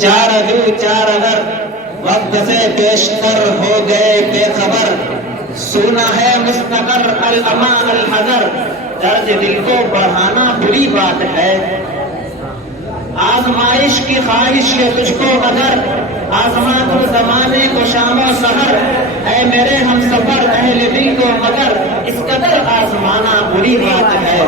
چار عدو چار اگر وقت سے بیشتر ہو گئے بے خبر، سونا ہے مستقر الاما الحذر، درد دل کو بڑھانا بری بات ہے، آزمائش کی خواہش ہے تجھ کو اگر، آزما تو زمانے کو شام و سحر، اے میرے ہم سفر اہل دل کو مگر، اس قدر آزمانا بری بات ہے۔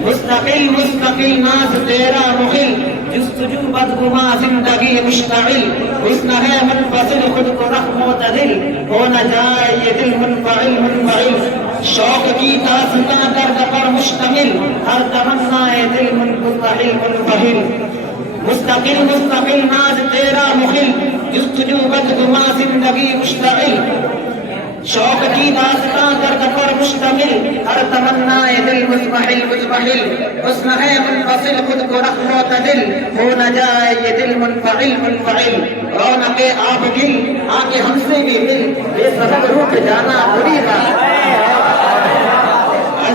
مستقل مستقل ناز تیرا مخل، جستجو بدگما زندگی مشتعل، حسن ہے منفصل خود کو رکھ معتدل، ہو نہ جائے یہ دل منفعل منفعل، شوق کی داستاں درد پر مشتمل، ہر تمنا دل منفعل منفعل۔ مستقل مستقل ناز تیرا مخل، جستجو بدگما زندگی مشتعل، شوق کی داستاں درد پر مشتمل، ہر تمنا دل مزمحل مزمحل، حسن ہے منفصل خود کو رکھ معتدل، ہو نہ جائے یہ دل منفعل منفعل، رونق آپ گل آ کے ہم سے بھی مل، یہ سبب روٹ جانا بری بات ہے۔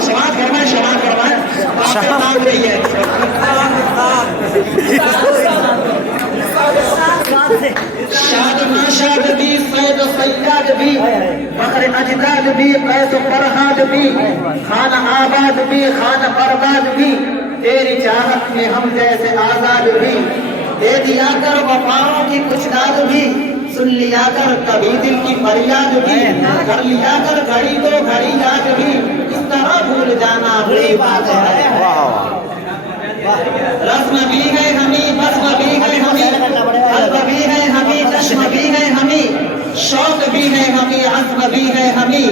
شماعت فرمائے شماعت فرمائے شماعت رہی ہے۔ شاد ناشاد بھی سید و سیاد بھی، فخر اجداد بھی قیس و فرہاد بھی، خانہ آباد بھی خانہ برباد بھی، تیری چاہت میں ہم جیسے آزاد بھی، دے دیا کر وفاؤں کی کچھ داد بھی، سن لیا کر کبھی دل کی فریاد بھی، کر لیا کر گھڑی تو گھڑی یاد بھی، اس طرح بھول جانا بری بات ہے۔ رسم بھی ہے ہمیں بسم بھی ہے ہمیں، قلب بھی ہے ہمیں چشم بھی ہے ہمیں، شوق بھی ہے ہمیں عزم بھی ہے ہمیں،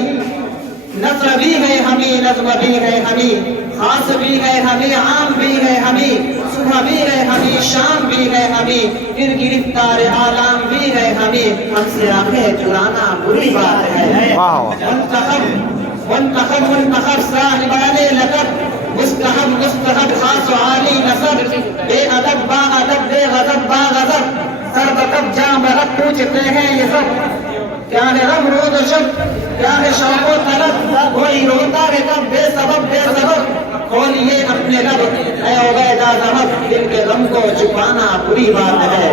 نثر بھی ہے ہمیں نظم بھی ہے ہمیں، خاص بھی ہے ہمیں عام بھی ہے ہمیں، صبح بھی ہے ہمیں شام بھی ہے ہمیں، پھر گرفتار عالم بھی ہے ہمیں، ہم سے آنکھیں چرانا بری بات ہے۔ منتخب منتخب منتخب صاحبان لقب، مستحب مستحب خاص و عالی نصب، بے ادب با ادب بے غضب با غضب، سر بکب جاں بغب پوچھتے ہیں یہ سب، کیا ہے رم رود و شب کیا ہے شوق و طلب، کوئی روتا ہے تب بے سبب بے سبب، کھولیے اپنے لب اے عبیدہ ذہب، دل کے غم کو چھپانا بری بات ہے۔